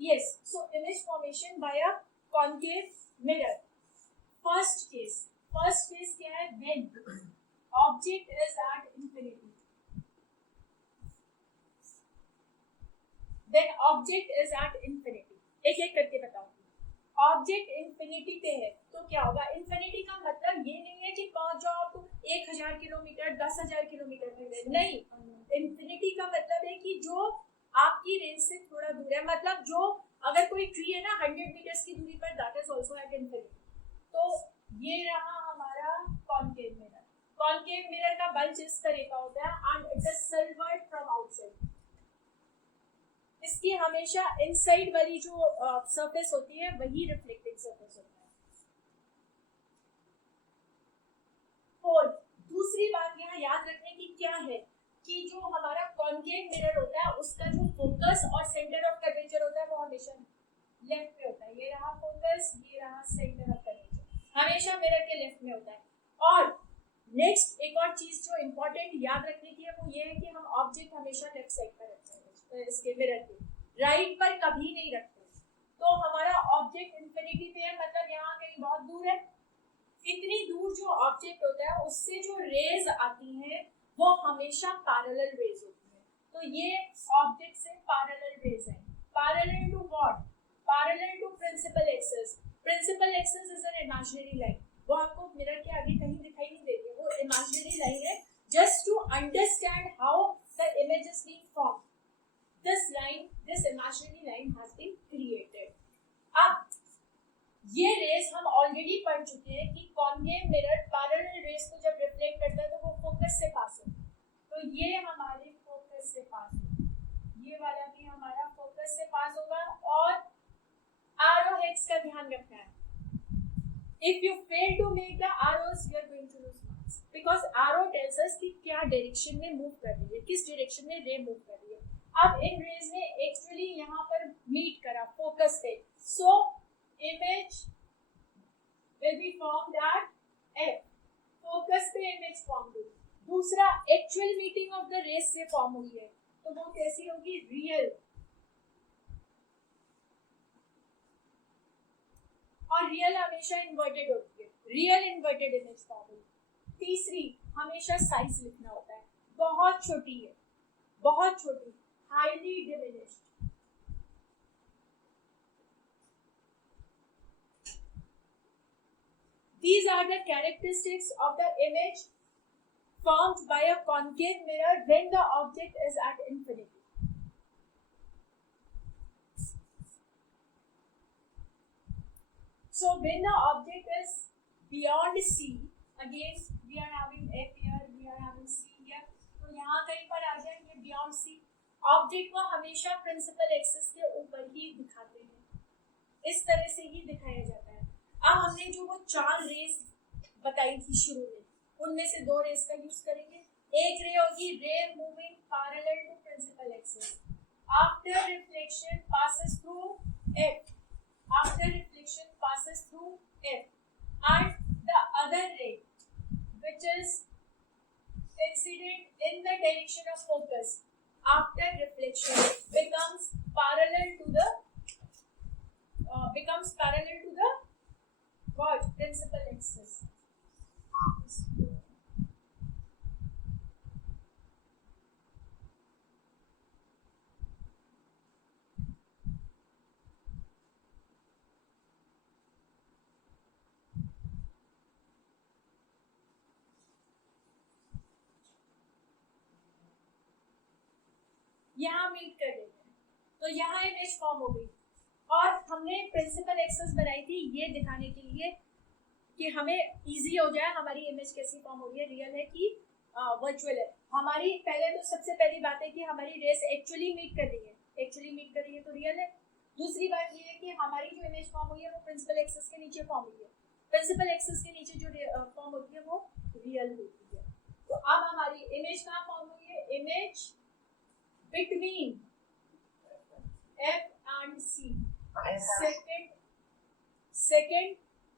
Yes, so image formation by a concave mirror. First case क्या है? When object is at infinity. When object is at infinity. एक एक करके बताऊंगी. Object infinity पे है तो क्या होगा? इंफिनिटी का मतलब ये नहीं है कि पहुंच जाओ आप 1000 किलोमीटर 10,000 किलोमीटर पे, नहीं. इंफिनिटी का मतलब है कि जो आपकी रेंज से थोड़ा दूर है, मतलब जो अगर कोई ट्री है ना 100 मीटर्स की दूरी पर, that is also at infinity. तो ये रहा हमारा कॉनकेव मिरर. कॉनकेव मिरर का बल्ब इस तरह का होता है and it is silvered from outside. इसकी हमेशा इनसाइड वाली जो सरफेस होती है वही रिफ्लेक्टिंग सरफेस होता है. और दूसरी बात यहाँ याद रखने की क्या है कि जो हमारा कॉनकेव मिरर होता है उसका जो फोकस और सेंटर ऑफ कर्वेचर होता है वो हमेशा लेफ्ट पे होता है. ये रहा फोकस, ये रहा सेंटर ऑफ कर्वेचर, हमेशा मिरर के लेफ्ट में होता है. और नेक्स्ट एक और चीज जो इम्पोर्टेंट याद रखने की है वो ये है कि हम ऑब्जेक्ट हमेशा लेफ्ट साइड पर रखते हैं, इसके मिरर के राइट पर कभी नहीं रखते. तो हमारा ऑब्जेक्ट इंफिनिटी पे है, मतलब यहाँ कहीं बहुत दूर है. इतनी दूर जो ऑब्जेक्ट होता है उससे जो रेज आती हैं वो हमेशा पैरेलल रेज होती है. तो ये ऑब्जेक्ट से पैरेलल रेज है. Parallel to what? Parallel to principal axis. Principal axis is an imaginary line. वो आपको मिरर के आगे कहीं दिखाई नहीं देती, वो इमेजिनरी लाइन है. Just to understand how the image is being formed, this imaginary line has been created. अब ये रेस हम ऑलरेडी पढ़ चुके हैं कि कॉनकेव मिरर पैरेलल रेस को जब रिफ्लेक्ट करता है तो वो फोकस से पास होता है. तो ये हमारे फोकस से पास होगा, ये वाला भी हमारा फोकस से पास होगा. और एरो हेड्स का ध्यान रखना है. If you fail to make the arrows, you are going to lose marks because arrow tells us कि क्या डायरेक्शन में मूव कर रही है, किस डायरेक्शन में रे मूव कर रही है. अब इन रेज ने एक्चुअली यहाँ पर मीट करा फोकस पे, so image will be formed at F. Focus पे इमेज फॉर्म हुई. दूसरा actual meeting of the rays से फॉर्म हुई है तो वो कैसी होगी? रियल. और रियल हमेशा इन्वर्टेड होती है, रियल इन्वर्टेड इमेज फॉर्म हुई. तीसरी हमेशा साइज लिखना होता है. बहुत छोटी है, बहुत छोटी, highly diminished. These are the characteristics of the image formed by a concave mirror when the object is at infinity. So when the object is beyond C, again we are having F here, we are having C here. तो यहाँ कहीं पर आ जाएंगे beyond C. Object को हमेशा principal axis के ऊपर ही दिखाते हैं, इस तरह से ही दिखाया जाता है. अब हमने जो वो 4 रेस बताई थी शुरू में, उनमें से 2 रेस का यूज करेंगे. एक रे होगी ray moving parallel to principal axis. After reflection passes through F. After reflection passes through F. And the other ray which is incident in the direction of focus after reflection becomes parallel to the what? Principal axis. यहाँ meet कर लेते हैं तो यहाँ image form हो गई. और हमने प्रिंसिपल एक्सिस बनाई थी ये दिखाने के लिए कि हमें इजी हो जाए हमारी इमेज कैसी फॉर्म हो रही है, रियल है कि वर्चुअल है. हमारी पहले तो सबसे पहली बात है कि हमारी रेस एक्चुअली मीट कर रही है, एक्चुअली मीट कर रही है तो रियल है. दूसरी बात ये है कि हमारी जो इमेज फॉर्म हुई है वो प्रिंसिपल एक्सिस के नीचे फॉर्म हुई है. प्रिंसिपल एक्सिस के नीचे जो फॉर्म होती है वो रियल होती है. तो अब हमारी इमेज कहाँ फॉर्म हुई है? Image between F and C. Second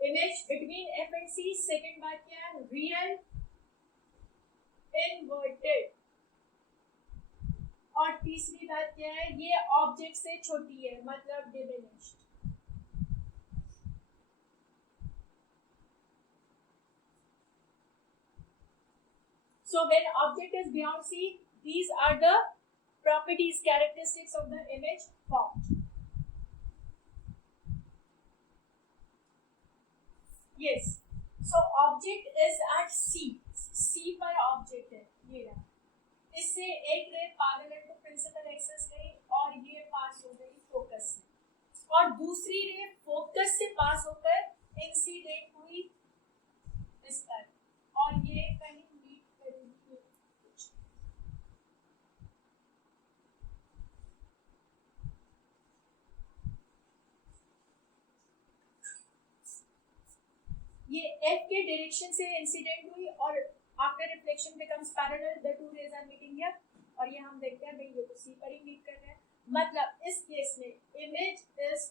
image between F and C. Second बात क्या है? Real inverted. और तीसरी बात क्या है, ये ऑब्जेक्ट से छोटी है, मतलब diminished. So when object is beyond C, these are the properties, characteristics of the image formed. Yes. So object is at C. C पर object है, ये रहा. इससे एक ray parallel to principal axis गई और ये पास हो गई फोकस से, और दूसरी रे फोकस से पास होकर इंसिडेंट हुई इस पर, और ये कहीं मीट करेगी. ये F के डायरेक्शन से इंसिडेंट हुई और after reflection becomes parallel, the two rays are meeting here. और ये हम देखते हैं भाई ये तो C पर ही मीट कर रहे हैं. मतलब इस केस में image is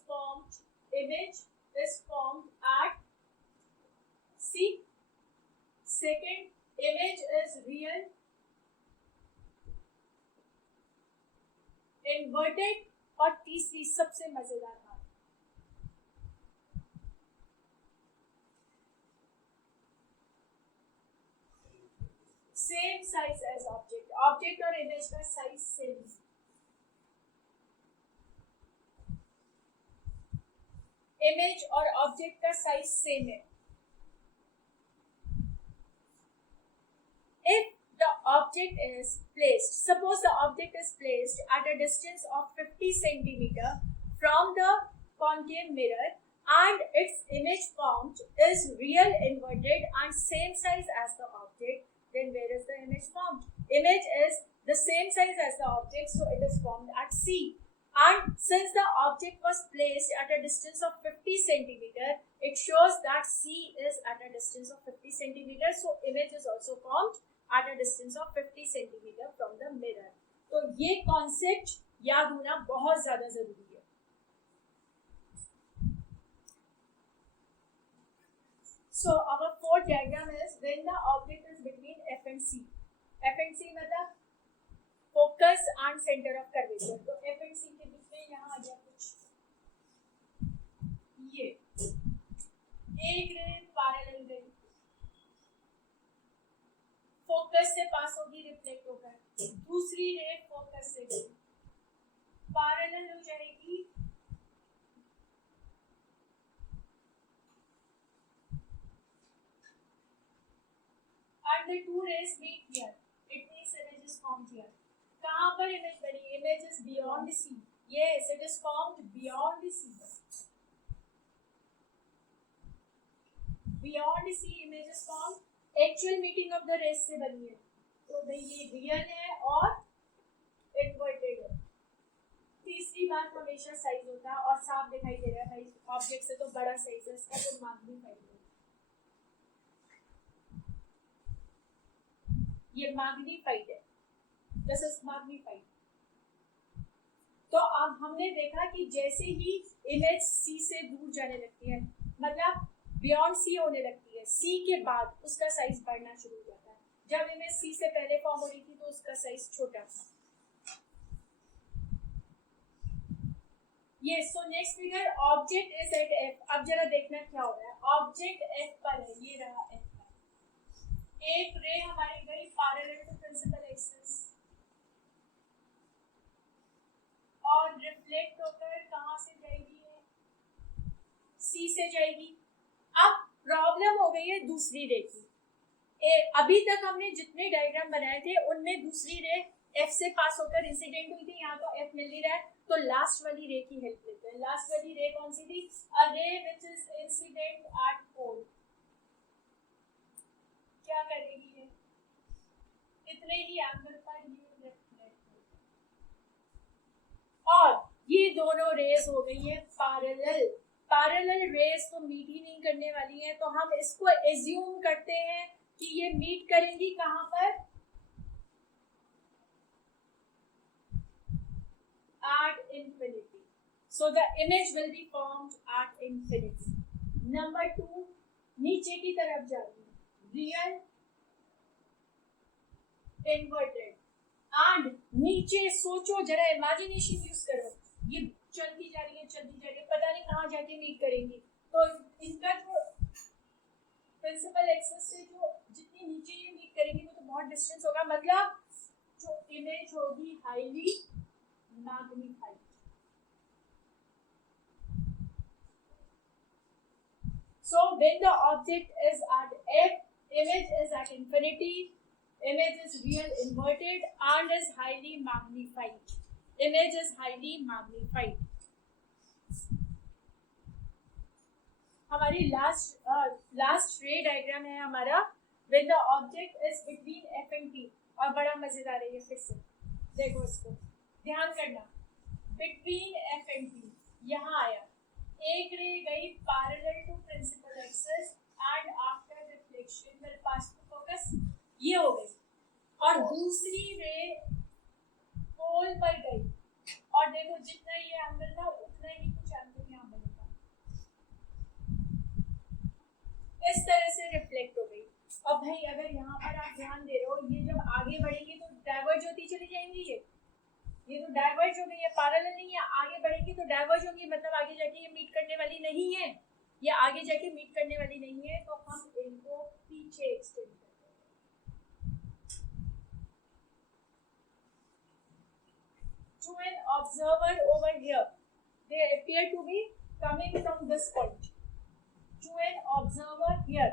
formed at C. Second, image is real, inverted. और तीसरी सबसे मजेदार बात, same size as object. Object और इमेज का साइज सेम है. इमेज और ऑब्जेक्ट का साइज सेम है. If the object is placed, suppose the object is placed at a distance of 50 centimeter from the concave mirror and its image formed is real, inverted and same size as the object, then where is the image formed? Image is the same size as the object, so it is formed at C. And since the object was placed at a distance of 50 centimeter, it shows that C is at a distance of 50 centimeter, so image is also formed at a distance of 50 centimeter from the mirror. तो ये concept याद होना बहुत ज्यादा जरूरी है. So our fourth diagram is when the object is between F and C. F and C मतलब focus and center of curvature. तो F and C के बीच में यहाँ आ गया कुछ, ये एक रे पैरेलल गई, फोकस से पास होगी रिफ्लेक्ट होकर, दूसरी रे फोकस से गई, पैरेलल हो जाएगी, and the two rays meet here. It means image is formed here. कहाँ पर इमेज बनी? Image is beyond C. Yes, it is formed beyond C. Beyond C image is formed. Actual meeting of the rays से बनी है. तो भाई ये real है और इन्वर्टेड है. तीसरी बात हमेशा साइज होता है और साफ दिखाई दे रहा है भाई, ऑब्जेक्ट से तो बड़ा साइज है इसका, तो मैग्नीफाइड है. ये मैग्नीफाइड है, दिस इज मैग्नीफाइड. तो अब हमने देखा कि जैसे ही इमेज C से दूर जाने लगती है, मतलब बियॉन्ड C होने लगती है, C के बाद उसका साइज बढ़ना शुरू हो जाता है. जब इमेज C से पहले फॉर्म हो रही थी तो उसका साइज छोटा था. ये so next figure, object is at F. अब जरा देखना क्या हो रहा है. ऑब्जेक्ट F पर है, ये रहा F पर. एक रे हमारी गई पैरेलल टू प्रिंसिपल एक्सिस और रिफ्लेक्ट होकर कहाँ से जाएगी? C से जाएगी. अब प्रॉब्लम हो गई है दूसरी रे की. अभी तक हमने जितने डायग्राम बनाए थे उनमें दूसरी रे F से पास होकर इंसिडेंट हुई थी, यहाँ तो F मिल नहीं रहा है, तो लास्ट वाली रे की हेल्प लेते हैं. लास्ट वाली रे कौन सी थी? अ रे व्हिच इज इंसिडेंट एट पोल. क्या करेगी ये? इतने ही एंगल पर ये रिफ्लेक्ट, और ये दोनों रेस हो गई है पैरेलल. पैरेलल रेस तो मीट ही नहीं करने वाली है, तो हम इसको एज्यूम करते हैं कि ये मीट करेंगी कहां पर? at infinity. So the image will be formed at infinity. Number 2, नीचे की तरफ जाएगी, real, inverted एंड नीचे सोचो जरा, इमेजिनेशन यूज करो, ये चलती जा रही है, पता नहीं कहाँ जाके मीट करेंगी। तो इनका जो प्रिंसिपल एक्सिस से जो जितनी नीचे ये मीट करेंगी वो तो बहुत डिस्टेंस होगा, मतलब जो इमेज होगी highly magnified. So when the object is at f, image is at infinity, image is real inverted and is highly magnified. Image is highly magnified. हमारी लास्ट रे डायग्राम है हमारा when the object is between f and p, और बड़ा मजेदार है ये, फिर से देखो इसको ध्यान करना, between f and p यहाँ आया, एक रे गई parallel to principal axis and after reflection will pass to focus, ये हो गई, और दूसरी रे पोल पर गई, और देखो जितना ये एंगल था उतना ही कुछ एंगल यहाँ बनेगा, इस तरह से रिफ्लेक्ट हो गई। अब भाई अगर यहाँ पर आप ध्यान दे रहे हो, ये जब आगे बढ़ेगी तो डाइवर्ज होती चली जाएंगी, ये तो डाइवर्ज हो गई है, पैरेलल नहीं है, आगे बढ़ेगी तो डाइवर्ज होगी, मतलब आगे जाके ये मीट करने वाली नहीं है, ये आगे जाके मीट करने वाली नहीं है, तो हम इनको पीछे एक्सटेंड करते हैं। To an observer over here, they appear to be coming from this point. To an observer here,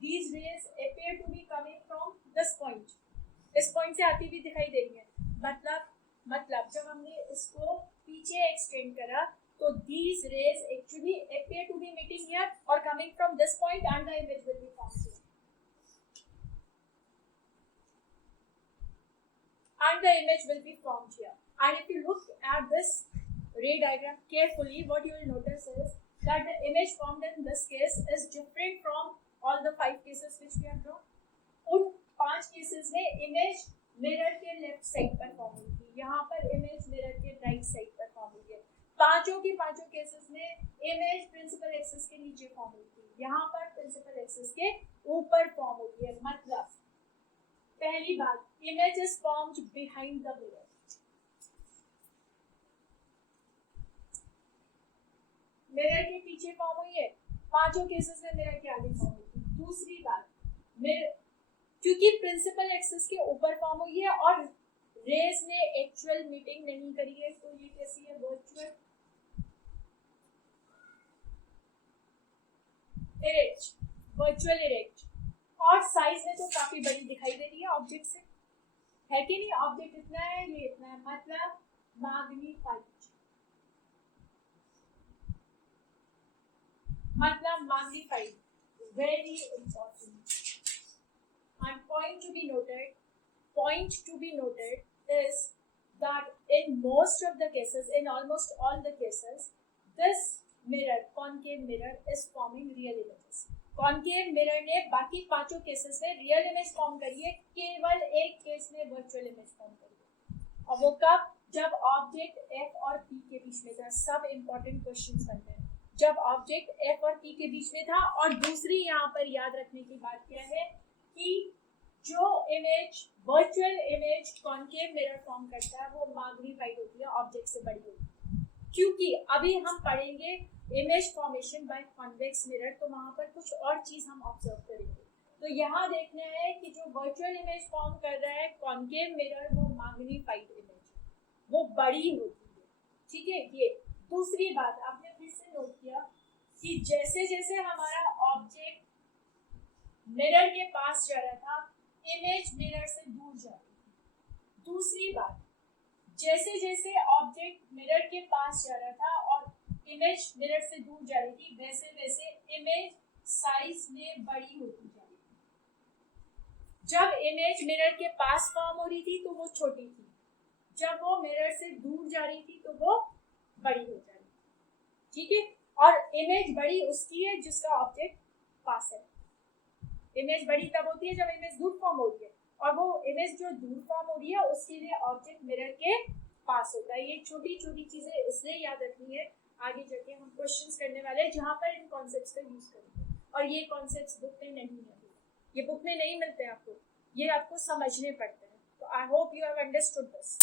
these rays appear to be coming from this point. इस पॉइंट से आती हुई दिखाई दे रही है, मतलब जब हमने इसको पीछे एक्सटेंड करा तो these rays actually appear to be meeting here or coming from this point and the image will be formed here. And the image will be formed here. And if you look at this ray diagram carefully, what you will notice is that the image formed in this case is different from all the 5 cases which we have drawn. उन 5 cases में image mirror के left side पर form हुई थी, यहाँ पर image mirror के right side पर फॉर्म हुई है। पांचों केसेस में इमेज प्रिंसिपल एक्सिस के नीचे फॉर्म हुई थी, यहाँ पर प्रिंसिपल एक्सिस के ऊपर फॉर्म हुई है। मतलब पहली बात, image is formed behind the mirror, mirror के पीछे फॉर्म हुई है, पांचों केसेस में मिरर के आगे फॉर्म हुई थी। दूसरी बात, क्योंकि प्रिंसिपल एक्सिस के ऊपर फॉर्म हुई है और रेस ने एक्चुअल मीटिंग नहीं करी है, तो ये कैसी है, वर्चुअल इरेक्ट, और साइज में तो काफी बड़ी दिखाई दे रही है ऑब्जेक्ट से, है कि नहीं? ऑब्जेक्ट इतना है, ये इतना है, मतलब magnified, very important. And point to be noted is that in most of the cases, in almost all the cases, this mirror, concave mirror, is forming real images. Concave mirror ने बाकी पांचों cases में real image form करी है, केवल एक case में virtual image form करी है। और वो कब? जब object F और P के बीच में था। सब important questions बनते हैं जब object F और P के बीच में था। और दूसरी यहाँ पर याद रखने की बात क्या है कि जो image virtual image concave mirror form करता है वो मैग्नीफाइड होती है, ऑब्जेक्ट से बड़ी होती है। क्योंकि अभी हम पढ़ेंगे image formation by convex mirror, तो वहां पर कुछ और चीज हम ऑब्जर्व करेंगे। तो यहाँ देखना है कि जो वर्चुअल इमेज फॉर्म कर रहा है कॉन्केव मिरर, वो मैग्नीफाइड इमेज, वो बड़ी होती है। ठीक है, ये दूसरी बात आपने फिर से नोट किया कि जैसे जैसे हमारा ऑब्जेक्ट मिरर के पास जा रहा था, इमेज मिरर से दूर जा रही थी। दूसरी बात, जैसे जैसे ऑब्जेक्ट मिरर के पास जा रहा था और इमेज मिरर से दूर जा रही थी, वैसे वैसे इमेज साइज में बड़ी होती जा रही थी। जब इमेज मिरर के पास फॉर्म हो रही थी तो वो छोटी थी, जब वो मिरर से दूर जा रही थी तो वो बड़ी हो जा रही थी। ठीक है, और इमेज बड़ी उसकी है जिसका ऑब्जेक्ट पास है। इमेज बड़ी तब होती है जब इमेज दूर फॉर्म हो रही है, और वो इमेज जो दूर फॉर्म हो रही है उसके लिए ऑब्जेक्ट मिरर के पास होता है। ये छोटी छोटी चीजें इसलिए याद रखनी है, आगे जाके हम क्वेश्चंस करने वाले हैं जहाँ पर इन कॉन्सेप्ट्स का यूज करेंगे। और ये कॉन्सेप्ट्स बुक में नहीं है, ये बुक में नहीं मिलते हैं आपको, ये आपको समझने पड़ते हैं। So I hope you have understood this.